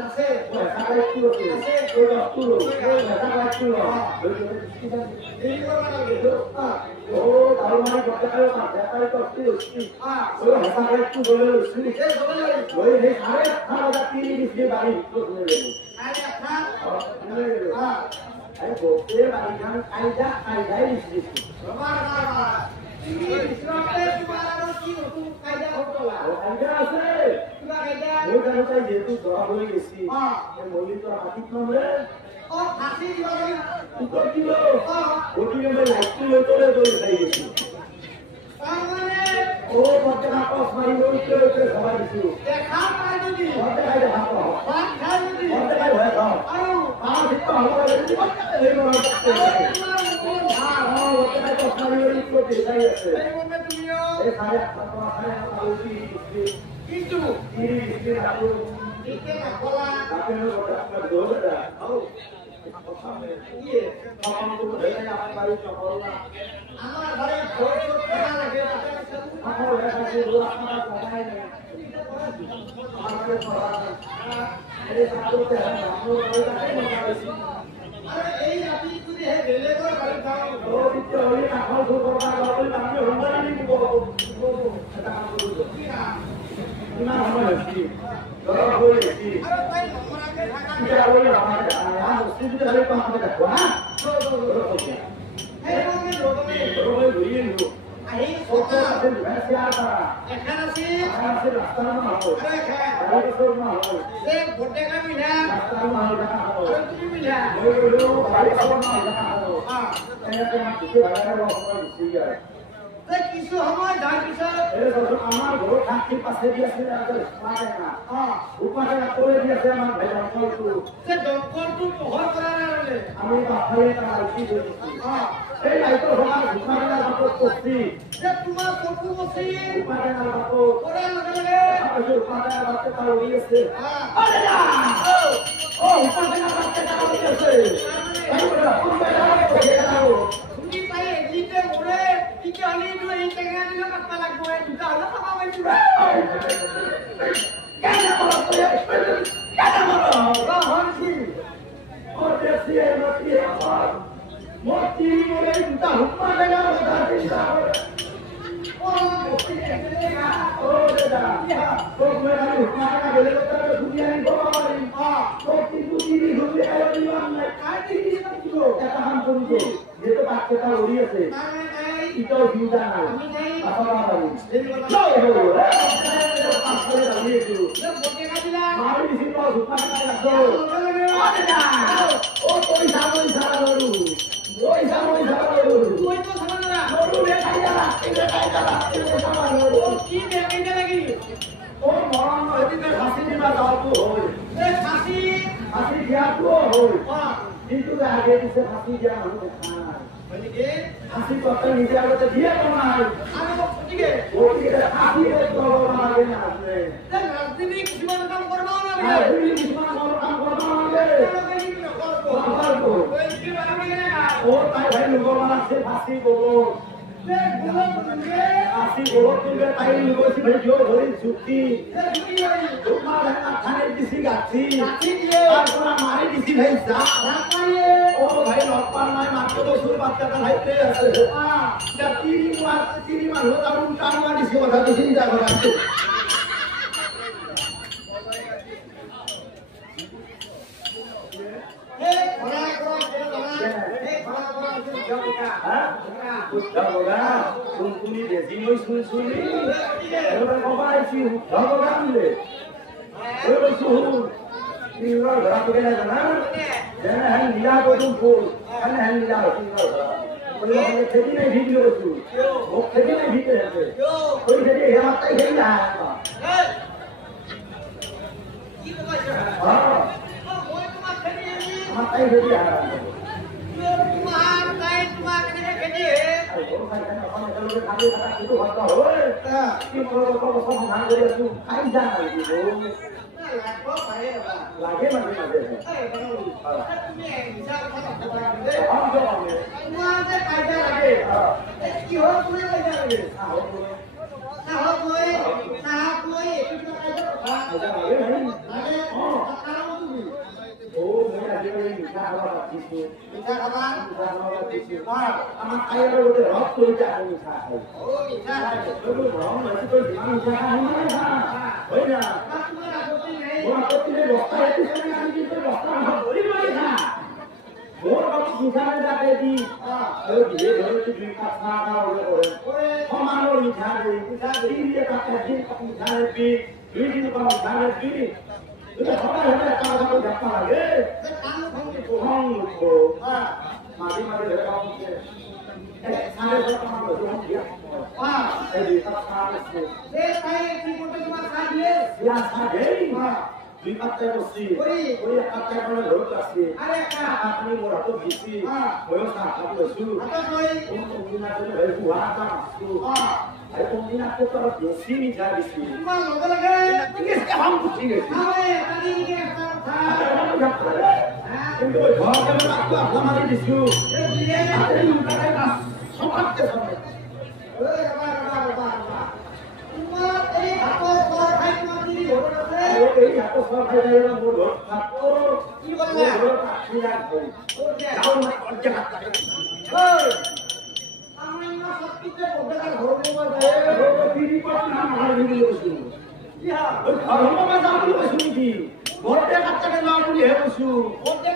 আছে সাকাই কি আছে ওই বস্তু সাকাই কি এই করবা লাগে ও তার মানে কথা না দেখাই তো কি হচ্ছে ওই সাকাই কি বলে হচ্ছে এই বলে ওই এই আরে খাওয়া তিরি দিছে বাড়ি তো শুনে গেল আরে আপনার আরে বসে বাড়ি খান খাই দিছে বাবা তুমি বিশ্বতে তোমার কি নতুন কায়দা হতলা কায়দা আছে কিবা কায়দা ওই কারণে যেহেতু ধরা হয়ে গেছি এই মলি তো হাতিত নামরে ও ফাঁসি দিবা না উত্তর দিল ওটি আমরা লাইটটি লই করে দই খাই গেছি তার মানে ও মতে না পাস মারি লই করে সবাই দিছি দেখা পাই যদি মতে খাই দেখা পাও ভাত খাই যদি মতে খাই হয়ে খাও আরো আর দিতে হবে এই মনে করতে মতে খাই পাস মারি লই করে খাই আছে এই মনে তুমিও এই সারে আপনারা খায় আলুটি কিন্তু তিরি দিছে আপু দিতে না বলা আপনার কথা আপনার দৌড়া আও ইয়ে তখন তো ধরে আমার বাড়ি চকর না আমার ঘরে ভোর করা লাগে আমার কাছে রোজ আপনারা সবাই আমাকে পড়া এই সাথে আমরা কাছে মনে আছে আরে এই রাতি যদি হে বেলে করে বাড়ি যাও ও দিতে হই না খাও করবা বলে আমি হন্ডারি নিব এটা করব না আমার কি ধরা হয়ে কি আরে তাই নম্বর আগে থাকা এটা বলে আমার মুসলিম ধরে তো আমাকে দেখো না এই মনে রোদনে ধরে ঘুরিয়ে নিব আই ওটা সোটা আছে ভেসিয়া করা এখানে আছে আছে রাস্তা না হলো আরে খা আরে তো না হলো সে ভোটে কা মিলা রাস্তা না হলো আরে তুমি মিলা ওইগুলো বাড়ি খাবো না হলো হ্যাঁ এটাকে না কিছু ভাড়া রকম দিছি যায় সে কিছু সময় যার পিছর এর তো আমার ঘর থাকি পাশে দিয়েছে আর পারে না হ্যাঁ উপায় না করে দিয়েছে আমার ভাই অঙ্কল তো সে ডক্টর তো পহর করা না রে আমি বাপারে তা আইছি দিয়েছি হ্যাঁ এই আইতো আমার উপায় না বাপ করছি সে তোমার চকু বসে উপায় না বাপ ওরা লগে লগে আমি উপায় না বাপ তা হইছে হ্যাঁ আরে না ও উপায় না বাপ তা হইছে তাই বলে উপায় না বাপ তা তুমি পাই এদিকে মোরে টিকে আনি দিও এই টাকা দিলে কাটবা লাগবে এই দুটা হলো পাবা হইছিল কেন বলো কেন বলো হনছি ও দেখছি এই মতি আমার মতি মোরে দুটা হুম্মা লাগা কথা চিন্তা ও বসে দেখেগা ও দাদা তো মেরা হুম্মা লাগা গেলে তো দুনিয়া নি বড় হ্যাঁ তো কিন্তু দিদি ঘুরে আলো দিলাম না আর দিদি দিও এটা হাম করব যে তো বাচ্চাটা ওড়ি আছে নাই নাই ইটাও দিদা না আমি নাই আপা বাড়ি এই কথা জয় হো আসলে দাঁড়িয়ে দিও সে ভোটে কা দিলা মারি দিছি তো হুম্মা লাগা রাখো লগে লগে ও দাদা ও পয়সা লড়ু পয়সা লড়ু তুই তো সামনে না লড়ু রে খাইয়া ও কি বেকাইতে লাগি ও মরণ এদিকে ফাঁসি দিবা যাও তো হয় এ ফাঁসি ফাঁসি দিয়া তো হয় হ্যাঁ কিন্তু আগে দিছে ফাঁসি দিয়া মানুষ খায় মানে কি ফাঁসি করতে নিজে আগতে দিয়ে কমায় আমি তো ঠিক আছে ওদিকে ফাঁসি করতে লাগে না আসলে রাজনীতি কিছুমান কাম করবা না আর দুই মুসলমান বড় কাম করতে লাগে ও তাই ভাই লোক বানাচ্ছে ফাঁসি বলো ফাঁসি বলো তুলবে তাই লোকছি ভাই জোর ধরে চুক্তি তোমার খানে দিছি গাছি তারপর মারি দিছি ভাই যা ও ভাই লপ্পার নয় মাত্র বছর বাচ্চাটা ভাইতে আছে তিরি মানুষ তার টানুয়া দিছি কথা তো চিন্তা করা শুনি বেশি মই শুনি এবার কবা আইছি ভগবান দিলে ওই শুন তিনবার ঘর থেকে না জানা জানা হ্যাঁ নীলা করুন ফুল হ্যাঁ হ্যাঁ নীলা হচ্ছে বলে খেতে নাই ভিডিও করছু ও খেতে নাই ভিডিও আছে ওই খেতে হে মাত্রাই খেতে না হ্যাঁ মাত্রাই খেতে হ্যাঁ লাগে মাঝে মাঝে কি হল তুমি সাহস লই একটু কাজ দিছো মিঠা খাবা মিঠা খাবলৈ দিছো আমাৰ খাইৰ গোটেই ৰস কৰিছে আৰু মিঠা খাই অ মিঠা এইবোৰ ৰং নহয় তই যিমান মিঠা খাই সিমানেই খা হয় না তোমাৰ আপত্তি নাই মোৰ আপত্তি নাই বস্তা ৰাখিছে আমি কিন্তু বস্তা ধৰি মাৰি খা মোৰ কাপোৰ মিঠা মিঠাকে দি আৰু ধীৰে ধীৰে দুই কাপ চাহ খাবলৈ কৰে সমানৰ মিঠা দি তিনিটা কাপ মিঠা দি দুই তিনি কাপ মিঠা দি সদায় সদায় এটা কথা দেখা লাগে খং নুঠব মাজে মাজে দেখাওঁ চাৰে ছটামান বজাত দিয়া এই দুই কাপ চাহ আছে চাহ দেই দুই কাপ চাহ বসি এক কাপ চাহ ঘৰত আছে আপুনি মোৰ হাতত দিছি ময়ো চাহ খাব লৈছো কোনদিনাটো হোৱা এটা আছো আৰু কোনদিনাটো অলপ বেছি মিঠা দিছি খং উঠি গৈছে কিন্তু ঘৰতে মাতটো আধা মাৰি দিছো চবতকে চবে এই হাতৰ চৰ খাই যায় মোৰ ঘৰত ভাতটো আশী লাখ হয় যাওঁ মই অৰ্জেঘাত ঘৰতে কাটাকে যাওঁ বুলিহে কৈছো ঘৰতে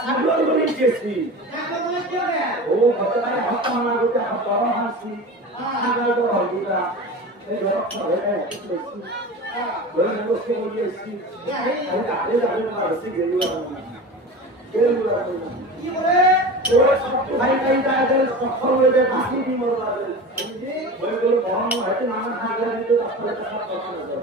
ছাগল কৰি দিয়েছি ও ঘৰতে সপ্তাহ মান আগতে দৰং আছি ছাগলটো হলদিটা এই দৰং ঘৰতে লৈছি ঘৰে ব্যৱস্থা কৰি আছি আৰু তাতে যাব নোৱাৰিছে গেলো কি কৰে সবটো খাই খাই যায় সফল হৈ যায় বাকি দি মৰবা হৈ গ'ল বৰং হয়তো নানা সাগৰ দিটো তাতে সব কথা নাযায়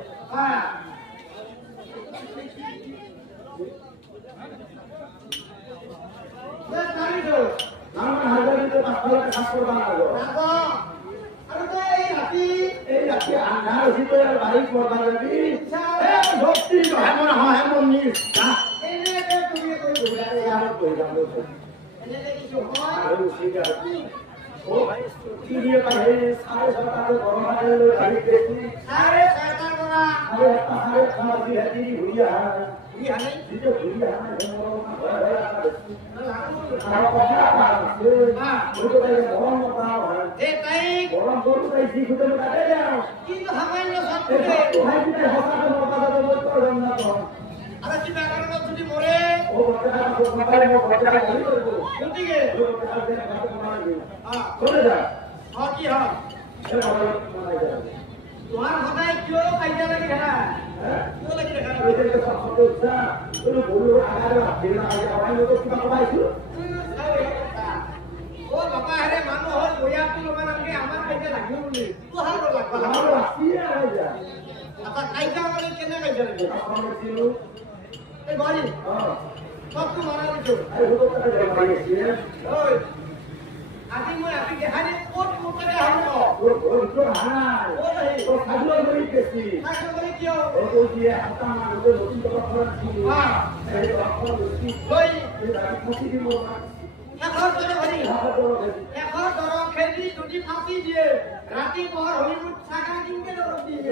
নানা সাগৰ দিটো তাতে সব কথা নাযায় এই ৰাতি আন্ধাৰ হৈ গ'ল আৰু বাৰীত মৰবা যাবি এই ভক্তি হেমন হেমন নিজ ৰাতি পহৰ হলিউড চাকা কিনকে দৰব দিয়ে